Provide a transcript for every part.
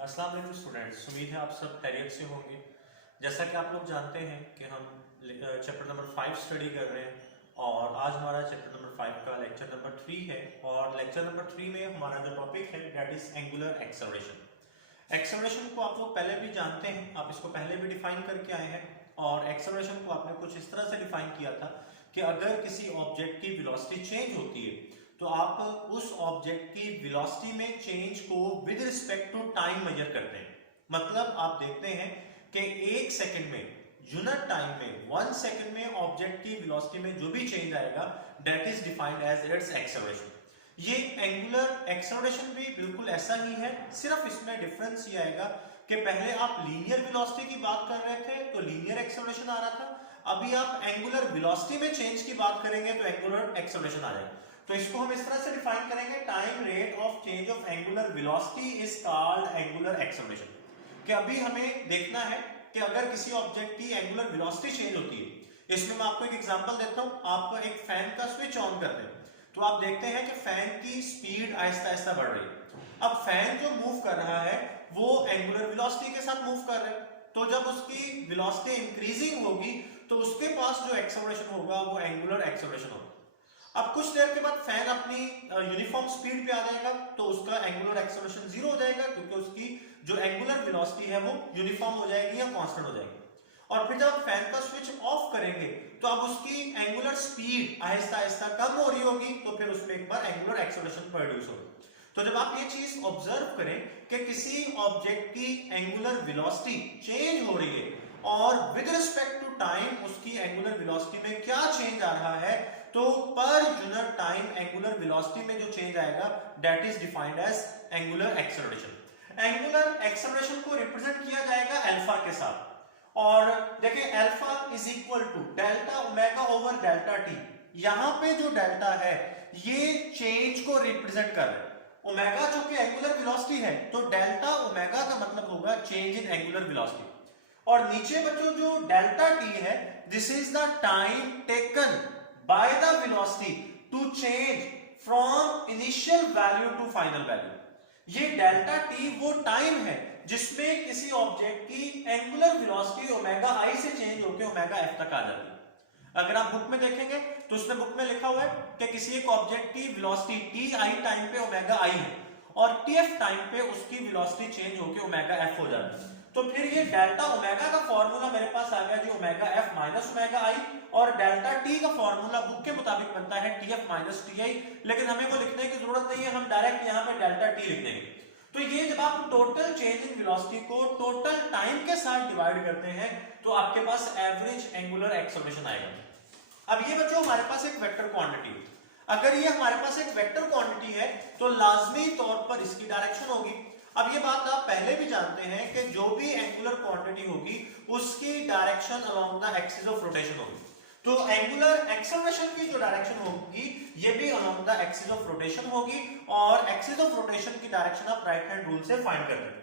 अस्सलाम वालेकुम स्टूडेंट्स, उम्मीद है आप सब खैरियत से होंगे। जैसा कि आप लोग जानते हैं कि हम चैप्टर नंबर 5 स्टडी कर रहे हैं और आज हमारा चैप्टर नंबर 5 का लेक्चर नंबर 3 है और लेक्चर नंबर 3 में हमारा जो टॉपिक है that is angular acceleration. Acceleration को आप लोग पहले भी जानते हैं, आप इसको पहले भी डिफाइन करके आए हैं और एक्सेलरेशन को आपने कुछ इस तरह से डिफाइन किया था कि अगर किसी ऑब्जेक्ट की वेलोसिटी चेंज होती है तो आप उस ऑब्जेक्ट की वेलोसिटी में चेंज को with respect to time measure करते हैं। मतलब आप देखते हैं कि एक सेकंड में, यूनिट टाइम में, 1 सेकंड में ऑब्जेक्ट की वेलोसिटी में जो भी चेंज आएगा that is defined as its acceleration. ये एंगुलर एक्सेलरेशन भी बिल्कुल ऐसा ही है, सिर्फ इसमें डिफरेंस ये आएगा कि पहले आप लीनियर वेलोसिटी की बात कर रहे थे तो लीनियर एक्सेलरेशन आ रहा था, अभी आप एंगुलर वेलोसिटी में चेंज की बात करेंगे तो एंगुलर एक्सेलरेशन आ जाएगा। तो इसको हम इस तरह से डिफाइन करेंगे, time rate of change of angular velocity is called angular acceleration. कि अभी हमें देखना है कि अगर किसी ऑब्जेक्ट की एंगुलर वेलोसिटी चेंज होती है, इसमें मैं आपको एक एग्जांपल देता हूं। आप एक फैन का स्विच ऑन करते हैं तो आप देखते हैं कि फैन की स्पीड आहिस्ता आहिस्ता बढ़ रही है। अब फैन जो मूव कर रहा है वो एंगुलर वेलोसिटी के साथ मूव कर रहा है, तो जब उसकी वेलोसिटी इंक्रीजिंग होगी तो उसके पास जो एक्सेलरेशन होगा वो एंगुलर एक्सेलरेशन होगा। अब कुछ देर के बाद फैन अपनी यूनिफॉर्म स्पीड पे आ जाएगा तो उसका एंगुलर एक्सेलरेशन 0 हो जाएगा, क्योंकि उसकी जो एंगुलर वेलोसिटी है वो यूनिफॉर्म हो जाएगी या कांस्टेंट हो जाएगी। और फिर जब फैन का स्विच ऑफ करेंगे तो अब उसकी एंगुलर स्पीड आहिस्ता आहिस्ता कम हो रही होगी, तो फिर उसमें एक बार एंगुलर एक्सेलरेशन प्रोड्यूस होगी। तो जब आप ये चीज ऑब्जर्व करें कि किसी ऑब्जेक्ट की एंगुलर वेलोसिटी चेंज हो रही है और विद रिस्पेक्ट टू टाइम उसकी एंगुलर वेलोसिटी में क्या चेंज आ रहा है, तो per unit time angular velocity में जो चेंज आएगा that is defined as angular acceleration. Angular acceleration को रिप्रेजेंट किया जाएगा अल्फा के साथ, और देखिए alpha is equal to delta omega over delta T. यहां पे जो डेल्टा है ये चेंज को रिप्रेजेंट कर रहा है। ओमेगा जो कि एंगुलर वेलोसिटी है तो डेल्टा ओमेगा का मतलब होगा चेंज इन एंगुलर वेलोसिटी, और नीचे बच्चों जो डेल्टा टी है this is the time taken by the velocity to change from initial value to final value. ये डेल्टा टी वो टाइम है जिसमें किसी ऑब्जेक्ट की एंगुलर वेलोसिटी ओमेगा आई से चेंज होकर ओमेगा एफ तक आ जाती है। अगर आप बुक में देखेंगे तो उसमें बुक में लिखा हुआ है कि किसी एक ऑब्जेक्ट की वेलोसिटी टी आई टाइम पे ओमेगा आई है और टी एफ टाइम पे उसकी वेलोसिटी चेंज होकर ओमेगा एफ हो जाती है। तो फिर ये डेल्टा ओमेगा का फॉर्मूला मेरे पास आ गया जो ओमेगा एफ माइनस ओमेगा आई, और डेल्टा टी का फॉर्मूला बुक के मुताबिक बनता है T F minus T I, लेकिन हमें वो लिखने की जरूरत नहीं है, हम डायरेक्ट यहाँ पे डेल्टा टी लिख देंगे। तो ये जब आप टोटल चेंज इन वेलोसिटी को टोटल टाइम के साथ डिवाइड करते हैं तो आपके पास एवरेज एंगुलर एक्सेलरेशन आएगा। अब ये बच्चों हमारे पास एक वेक्टर क्वांटिटी, अगर ये हमारे पास एक वेक्टर क्वांटिटी है तो लाजमी तौर पर इसकी डायरेक्शन होगी। अब ये बात आप पहले भी जानते हैं कि जो भी एंगुलर क्वांटिटी होगी उसकी direction along the axis of rotation होगी, तो एंगुलर एक्सेलरेशन की जो डायरेक्शन होगी ये भी along the axis of rotation होगी, और एक्सिस ऑफ रोटेशन की डायरेक्शन आप राइट हैंड रूल से फाइंड करते हैं।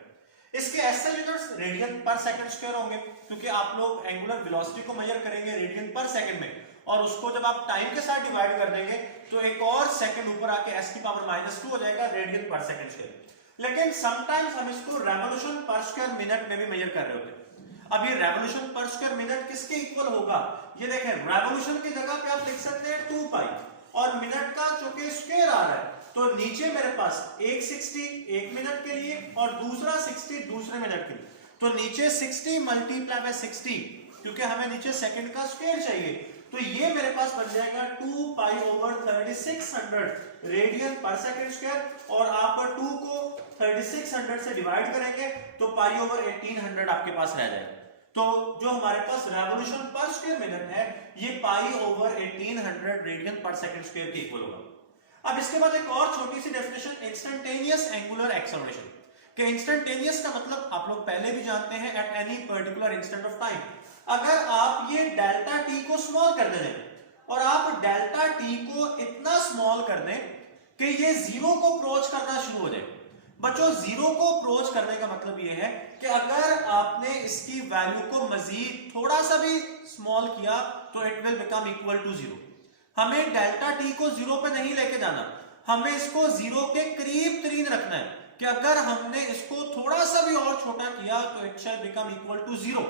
इसके एसआई यूनिट्स रेडियन पर सेकंड स्क्वायर होंगे, क्योंकि आप लोग एंगुलर वेलोसिटी को मेजर करेंगे रेडियन पर सेकंड में, और उसको जब आप टाइम के साथ डिवाइड कर देंगे तो एक और सेकंड ऊपर आके s की पावर -2 हो जाएगा रेडियन पर सेकंड स्क्वायर। लेकिन समटाइम्स हम इसको रेवोल्यूशन पर स्क्वायर मिनट में भी मेजर कर रहे होते हैं। अब ये रेवोल्यूशन पर स्क्वायर मिनट किसके इक्वल होगा, ये देखें रेवोल्यूशन की जगह पे आप लिख सकते हैं 2 पाई, और मिनट का चूंकि स्क्वायर आ रहा है तो नीचे मेरे पास एक 60 एक मिनट के लिए और दूसरा 60 दूसरे मिनट के लिए, तो नीचे 60 मल्टीप्लाई बाय 60, क्योंकि हमें नीचे सेकंड का स्क्वायर चाहिए, तो ये मेरे पास बन जाएगा 2 पाई ओवर 3600 रेडियन पर सेकंड स्क्वायर, और आप 2 को 3600 से डिवाइड करेंगे तो पाई ओवर 1800 आपके पास रह जाएगा। तो जो हमारे पास रेवोल्यूशन पर स्क्वायर मिनट है ये पाई ओवर 1800 रेडियन पर सेकंड स्क्वायर के इक्वल होगा। अब इसके बाद एक और छोटी सी डेफिनेशन, इंस्टेंटेनियस एंगुलर एक्सेलरेशन। कि इंस्टेंटेनियस का मतलब आप लोग पहले भी जानते हैं at any particular instant of time. अगर आप ये डेल्टा टी को स्मॉल कर दें और आप डेल्टा टी को इतना स्मॉल कर दें कि ये जीरो को अप्रोच करना शुरू हो जाए। बच्चों जीरो को अप्रोच करने का मतलब ये है कि अगर आपने इसकी वैल्यू को मजीद थोड़ा सा भी स्मॉल किया तो it will become equal to zero. हमें डेल्टा टी को जीरो पे नहीं लेके जाना, हमें इसको जीरो के करीब तरीन रखना है। कि अगर हमने इसको थोड़ा सा भी और छोटा किया तो it shall become equal to 0।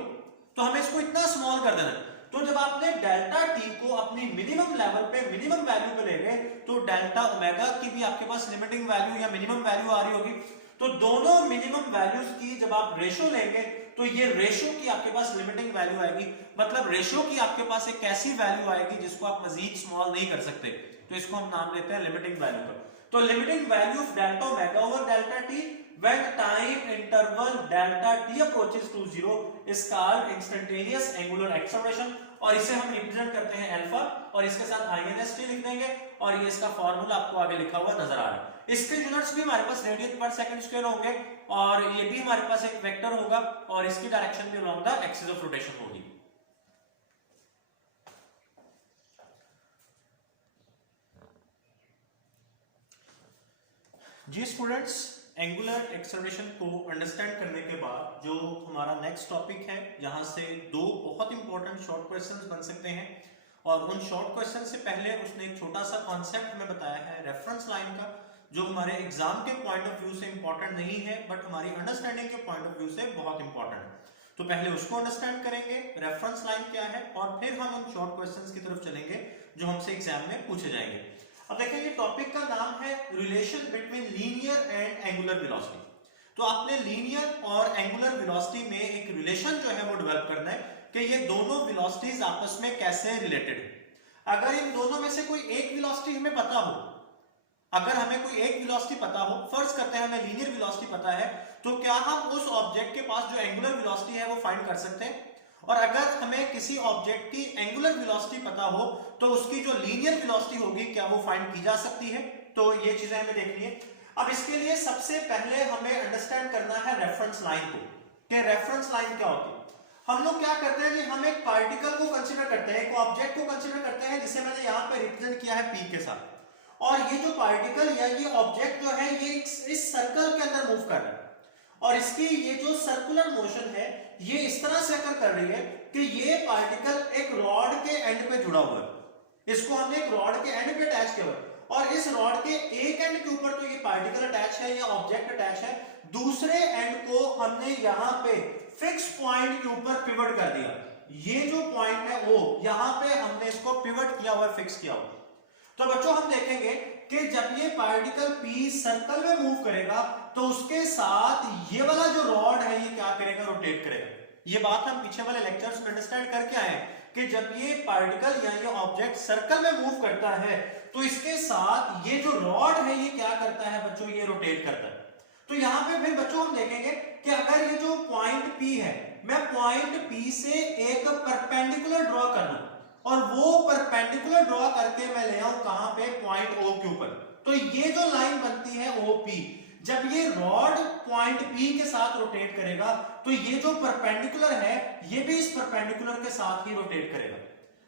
तो हमें इसको इतना स्मॉल कर देना है। तो जब आपने डेल्टा टी को अपनी मिनिमम लेवल पे मिनिमम वैल्यू पे ले गए तो डेल्टा ओमेगा की भी आपके पास लिमिटिंग वैल्यू या मिनिमम वैल्यू आ रही होगी। तो दोनों मिनिमम वैल्यूज की जब आप रेशो लेंगे तो ये रेशो की आपके पास लिमिटिंग वैल्यू आएगी, मतलब रेशो की आपके पास एक ऐसी वैल्यू आएगी जिसको आप मजीद स्मॉल नहीं कर सकते। तो इसको हम नाम लेते हैं लिमिटिंग वैल्यू का। तो limiting value of delta omega over delta T when time interval delta t approaches to 0 is called instantaneous angular acceleration, और इसे हम रिप्रेजेंट करते हैं अल्फा और इसके साथ inst लिख देंगे और ये इसका फार्मूला आपको आगे लिखा हुआ नजर आ रहा है। इसके यूनिट्स भी हमारे पास रेडियन पर सेकंड स्क्वायर होंगे और ये भी हमारे पास एक वेक्टर होगा और इसकी डायरेक्शन भी along the axis of rotation होगी। जी स्टूडेंट्स, एंगुलर एक्सेलरेशन को अंडरस्टैंड करने के बाद जो हमारा नेक्स्ट टॉपिक है, जहां से दो बहुत इंपॉर्टेंट शॉर्ट क्वेश्चंस बन सकते हैं और उन शॉर्ट क्वेश्चन से पहले उसने एक छोटा सा कॉन्सेप्ट हमें बताया है रेफरेंस लाइन का, जो हमारे एग्जाम के पॉइंट ऑफ व्यू से इंपॉर्टेंट नहीं है बट हमारी अंडरस्टैंडिंग के पॉइंट ऑफ व्यू से बहुत इंपॉर्टेंट है। तो पहले उसको अंडरस्टैंड करेंगे रेफरेंस लाइन क्या है और फिर हम उन शॉर्ट क्वेश्चंस की तरफ चलेंगे जो हमसे एग्जाम में पूछे जाएंगे। अब देखिए, ये टॉपिक का नाम है relation between linear and angular velocity. तो आपने लीनियर और एंगुलर वेलोसिटी में एक रिलेशन जो है वो डेवलप करना है कि ये दोनों वेलोसिटीज आपस में कैसे रिलेटेड है। अगर इन दोनों में से कोई एक वेलोसिटी हमें पता हो, अगर हमें कोई एक वेलोसिटी पता हो, फर्ज करते हैं हमें लीनियर वेलोसिटी पता है, तो क्या हम उस ऑब्जेक्ट के पास जो एंगुलर वेलोसिटी है वो फाइंड कर सकते हैं? और अगर हमें किसी ऑब्जेक्ट की एंगुलर वेलोसिटी पता हो तो उसकी जो लीनियर वेलोसिटी होगी क्या वो फाइंड की जा सकती है? तो ये चीजें हमें देखनी है। अब इसके लिए सबसे पहले हमें अंडरस्टैंड करना है रेफरेंस लाइन को, कि रेफरेंस लाइन क्या होती है। हम लोग क्या करते हैं कि हम एक पार्टिकल को कंसीडर करते हैं, एक ऑब्जेक्ट को कंसीडर करते हैं जिसे मैंने यहाँ पे रिप्रेजेंट किया है P के साथ, और ये जो पार्टिकल या ये ऑब्जेक्ट जो है ये इस सर्कल के अंदर मूव कर रहा है और इसकी ये जो सर्कुलर मोशन है ये इस तरह से अकर कर रही है कि ये पार्टिकल एक रॉड के एंड पे जुड़ा हुआ है। इसको हमने एक रॉड के एंड पे अटैच किया हुआ है और इस रॉड के एक एंड के ऊपर तो ये पार्टिकल अटैच है या ऑब्जेक्ट अटैच है, दूसरे एंड को हमने यहाँ पे फिक्स पॉइंट के ऊपर पिवट कर दिया। ये जो पॉइंट है वो यहाँ पे हमने इसको पिवट किया हुआ, फिक्स किया हुआ। तो बच्चों हम देखेंगे कि जब ये पार्टिकल P सर्कल में मूव करेगा तो उसके साथ ये वाला जो रॉड है ये क्या करेगा? रोटेट करेगा। ये बात हम पीछे वाले लेक्चर्स में अंडरस्टैंड करके आए कि जब ये पार्टिकल या ये ऑब्जेक्ट सर्कल में मूव करता है तो इसके साथ ये जो रॉड है ये क्या करता है बच्चों? ये रोटेट करता है। तो यहाँ पे फिर बच्चों हम देखेंगे कि अगर ये जो पॉइंट P है, मैं पॉइंट P से एक परपेंडिकुलर ड्रॉ कर लूं और वो परपेंडिकुलर ड्रॉ करके मैं ले आऊं कहां पे? पॉइंट O के ऊपर। तो ये जो लाइन बनती है OP, जब ये रॉड पॉइंट P के साथ रोटेट करेगा तो ये जो परपेंडिकुलर है ये भी इस परपेंडिकुलर के साथ ही रोटेट करेगा।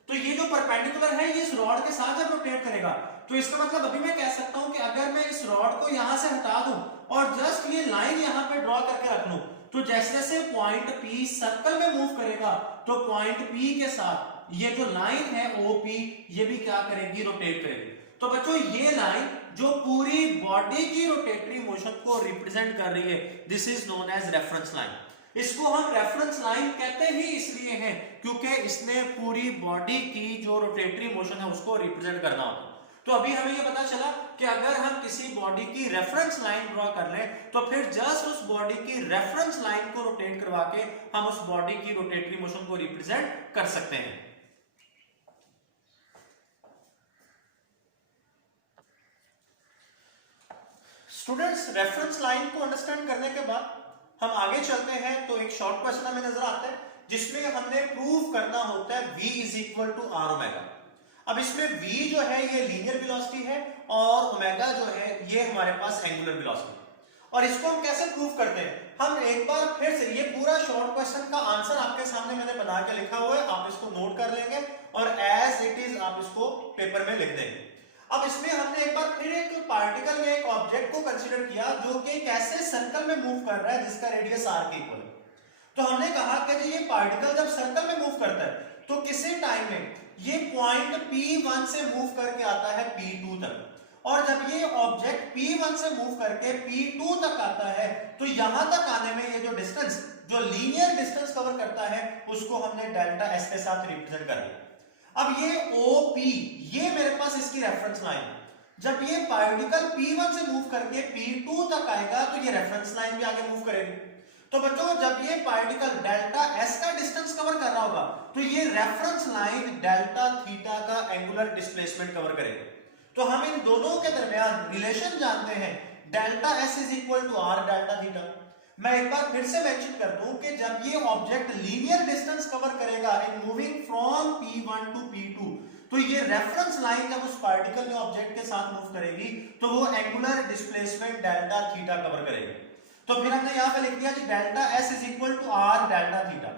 तो ये जो परपेंडिकुलर है ये इस रॉड के साथ जब रोटेट करेगा तो इसका मतलब अभी मैं कह सकता हूं कि अगर मैं इस रॉड को यहां से हटा दूं और जस्ट ये लाइन यहां पे ड्रॉ करके रख लूं तो जैसे जैसे पॉइंट P सर्कल में मूव करेगा तो पॉइंट P के साथ ये जो लाइन है OP ये भी क्या करेगी? रोटेट करेगी। तो बच्चों ये लाइन जो पूरी बॉडी की रोटेटरी मोशन को रिप्रेजेंट कर रही है, this is known as reference line. इसको हम रेफरेंस लाइन कहते ही इसलिए हैं क्योंकि इसने पूरी बॉडी की जो रोटेटरी मोशन है उसको रिप्रेजेंट करना होता है। तो अभी हमें ये पता चला कि अगर हम किसी बॉडी की रेफरेंस लाइन ड्रॉ कर लें तो फिर जस्ट उस बॉडी की रेफरेंस लाइन को रोटेट करवा के हम उस बॉडी की रोटेटरी मोशन को रिप्रेजेंट कर सकते हैं। स्टूडेंट्स, रेफरेंस लाइन को अंडरस्टैंड करने के बाद हम आगे चलते हैं तो एक शॉर्ट क्वेश्चन हमें नजर आता है जिसमें हमने प्रूव करना होता है V is equal to R omega. अब इसमें V जो है ये लीनियर वेलोसिटी है और ओमेगा जो है ये हमारे पास एंगुलर वेलोसिटी। और इसको हम कैसे प्रूव करते हैं? हम एक बार फिर से ये पूरा शॉर्ट क्वेश्चन का आंसर आपके सामने मैंने बना के लिखा हुआ है, आप इसको नोट कर लेंगे और एज इट इज आप इसको पेपर में लिख देंगे। अब इसमें हमने एक बार फिर एक पार्टिकल या एक ऑब्जेक्ट को कंसीडर किया जो कि एक ऐसे सर्कल में मूव कर रहा है जिसका रेडियस r के इक्वल है। तो हमने कहा कि ये पार्टिकल जब सर्कल में मूव करता है तो किसी टाइम में ये पॉइंट P1 से मूव करके आता है P2 तक और जब ये ऑब्जेक्ट P1 से मूव करके P2 तक आता है तो यहां तक आने में ये जो डिस्टेंस, जो लीनियर डिस्टेंस कवर करता है, उसको हमने डेल्टा S के साथ रिप्रेजेंट कर दिया। अब ये OP, ये मेरे पास इसकी रेफरेंस लाइन, जब ये पार्टिकल P1 से मूव करके P2 तक आएगा तो ये रेफरेंस लाइन भी आगे मूव करेगी। तो बच्चों जब ये पार्टिकल डेल्टा S का डिस्टेंस कवर कर रहा होगा तो ये रेफरेंस लाइन डेल्टा थीटा का एंगुलर डिस्प्लेसमेंट कवर करेगी। तो हम इन दोनों के दरमियान रिलेशन जानते हैं, delta S is equal to R delta theta. मैं एक बार फिर से मेंशन कर दूं कि जब ये ऑब्जेक्ट लीनियर डिस्टेंस कवर करेगा in moving from P1 to P2 तो ये रेफरेंस लाइन जब उस पार्टिकल या ऑब्जेक्ट के साथ मूव करेगी तो वो angular displacement delta theta cover करेगी। तो फिर हमने यहां पे लिख दिया कि delta S is equal to R delta theta.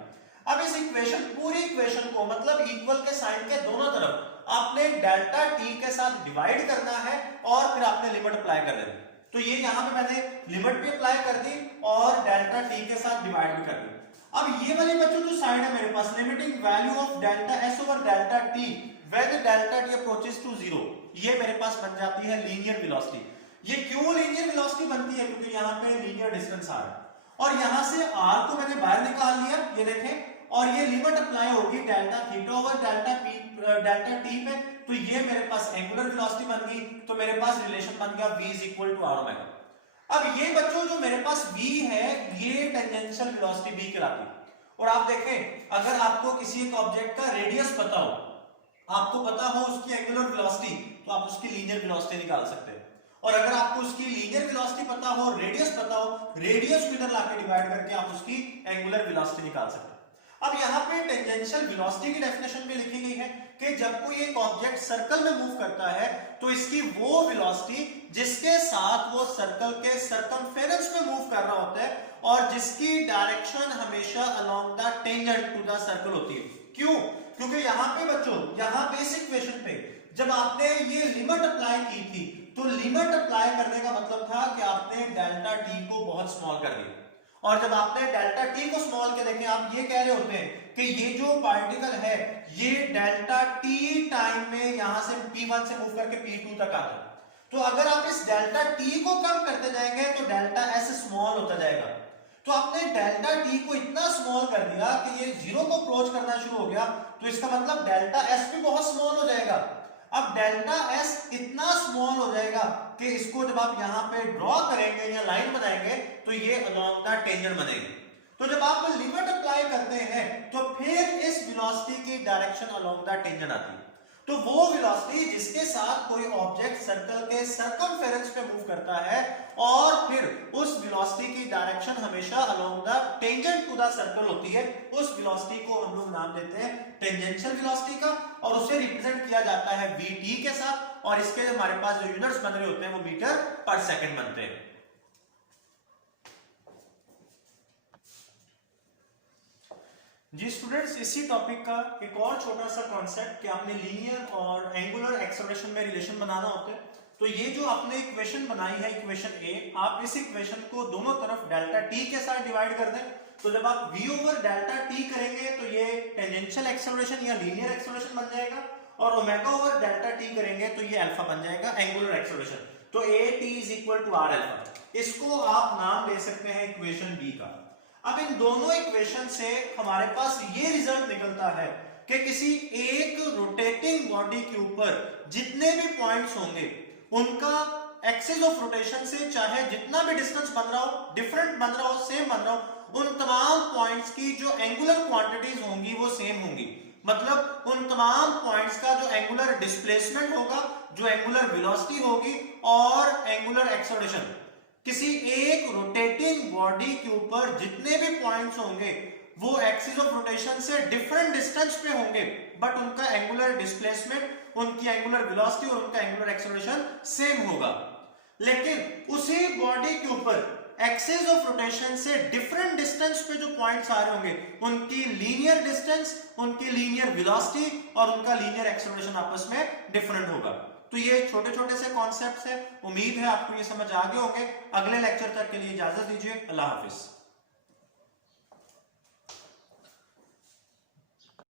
अब इस इक्वेशन, पूरी इक्वेशन को मतलब इक्वल के साइन के दोनों तरफ आपने डेल्टा t के साथ डिवाइड करना है और फिर आपने लिमिट अप्लाई कर देनी। तो ये यहां पे मैंने लिमिट भी अप्लाई कर दी और डेल्टा t के साथ डिवाइड भी कर दी। अब ये वाली बच्चों जो साइड है मेरे पास, limiting value of delta S over delta t when delta t approaches to 0, ये मेरे पास बन जाती है लीनियर वेलोसिटी। ये क्यों लीनियर वेलोसिटी बनती है? क्योंकि यहाँ पे लीनियर डिस्टेंस आ रहा है और यहाँ से r को मैंने बाहर निकाल लिया, ये देखें, और ये लिमिट अप्लाई होगी delta theta over delta t पे, तो ये मेरे पास एंगुलर वेलोसिटी बन गई। तो मेरे पास रिलेशन बन गया v is equal to R omega. अब ये बच्चों जो मेरे पास v है ये टेंजेंशियल वेलोसिटी v कहलाती है। और आप देखें, अगर आपको किसी एक ऑब्जेक्ट का रेडियस पता हो, आपको पता हो उसकी एंगुलर वेलोसिटी, तो आप उसकी लीनियर वेलोसिटी निकाल सकते हैं। और अगर आपको उसकी लीनियर वेलोसिटी पता हो, रेडियस पता हो, रेडियस को इधर लाके डिवाइड करके आप उसकी एंगुलर वेलोसिटी निकाल सकते हैं। अब यहाँ पे टेंजेंशियल वेलोसिटी की डेफिनेशन भी लिखी गई है कि जब कोई एक ऑब्जेक्ट सर्कल में मूव करता है तो इसकी वो वेलोसिटी जिसके साथ वो सर्कल के सर्कमफेरेंस में मूव कर रहा होता है और जिसकी डायरेक्शन हमेशा along the tangent to the circle होती है। क्यों? क्योंकि यहाँ पे बच्चों, यहाँ पे इस इक्वेशन पे जब आपने ये लिमिट अप्लाई की थी तो लिमिट अप्लाई करने का मतलब था कि आपने डेल्टा t को बहुत स्मॉल कर दिया। और जब आपने डेल्टा t को स्मॉल के देखें, आप ये कह रहे होते हैं कि ये जो पार्टिकल है ये डेल्टा t टाइम में यहां से P1 से मूव करके P2 तक आता है। तो अगर आप इस डेल्टा t को कम करते जाएंगे तो डेल्टा S स्मॉल होता जाएगा। तो आपने डेल्टा t को इतना स्मॉल कर दिया कि ये जीरो को अप्रोच करना शुरू हो गया, तो इसका मतलब डेल्टा S भी बहुत स्मॉल हो जाएगा। अब डेल्टा S इतना स्मॉल हो जाएगा कि इसको जब आप यहाँ पे ड्रॉ करेंगे या लाइन बनाएंगे तो ये अलोंग द टेंजेंट बनेगी। तो जब आप लिमिट अप्लाई करते हैं तो फिर इस वेलोसिटी की डायरेक्शन अलोंग द टेंजेंट आती है। तो वो वेलोसिटी जिसके साथ कोई ऑब्जेक्ट सर्कल के सर्कमफेरेंस पे मूव करता है और फिर उस वेलोसिटी की डायरेक्शन हमेशा along the tangent to the circle होती है, उस वेलोसिटी को हम लोग नाम देते हैं टेंजेंशियल वेलोसिटी का, और उसे रिप्रेजेंट किया जाता है vt के साथ। और इसके हमारे पास जो यूनिट्स बन रहे होते हैं वो मीटर पर सेकंड बनते हैं। जी स्टूडेंट्स, इसी टॉपिक का एक और छोटा सा कॉन्सेप्ट कि आपने लीनियर और एंगुलर एक्सेलरेशन में रिलेशन बनाना होता है। तो ये जो आपने इक्वेशन बनाई है, इक्वेशन ए, आप इस इक्वेशन को दोनों तरफ डेल्टा t के साथ डिवाइड कर दें। तो जब आप v ओवर डेल्टा t करेंगे तो ये टेंजेंशियल एक्सेलरेशन या लीनियर एक्सेलरेशन बन जाएगा, और ओमेगा ओवर डेल्टा t करेंगे तो ये अल्फा बन जाएगा, एंगुलर एक्सेलरेशन। तो at is equal to R alpha, इसको आप नाम दे सकते हैं इक्वेशन b का। अब इन दोनों इक्वेशन से हमारे पास ये रिजल्ट निकलता है कि किसी एक रोटेटिंग बॉडी के ऊपर जितने भी पॉइंट्स होंगे उनका एक्सिस ऑफ रोटेशन से चाहे जितना भी डिस्टेंस बन रहा हो, डिफरेंट बन रहा हो, सेम बन रहा हो, उन तमाम पॉइंट्स की जो एंगुलर क्वांटिटीज होंगी वो सेम होंगी। मतलब उन तमाम पॉइंट्स का जो एंगुलर डिस्प्लेसमेंट होगा, जो एंगुलर वेलोसिटी होगी और एंगुलर एक्सेलरेशन, किसी एक रोटेटिंग बॉडी के ऊपर जितने भी पॉइंट्स होंगे वो एक्सिस ऑफ रोटेशन से डिफरेंट डिस्टेंस पे होंगे, बट उनका एंगुलर डिस्प्लेसमेंट, उनकी एंगुलर वेलोसिटी और उनका एंगुलर एक्सेलरेशन सेम होगा। लेकिन उसी बॉडी के ऊपर एक्सिस ऑफ रोटेशन से डिफरेंट डिस्टेंस पे जो पॉइंट्स आ रहे होंगे उनकी लीनियर डिस्टेंस, उनकी लीनियर वेलोसिटी और उनका लीनियर एक्सेलरेशन आपस में डिफरेंट होगा। तो ये छोटे छोटे से कॉन्सेप्ट्स है, उम्मीद है आपको ये समझ आ गए होंगे। अगले लेक्चर तक के लिए इजाजत दीजिए, अल्लाह हाफिज।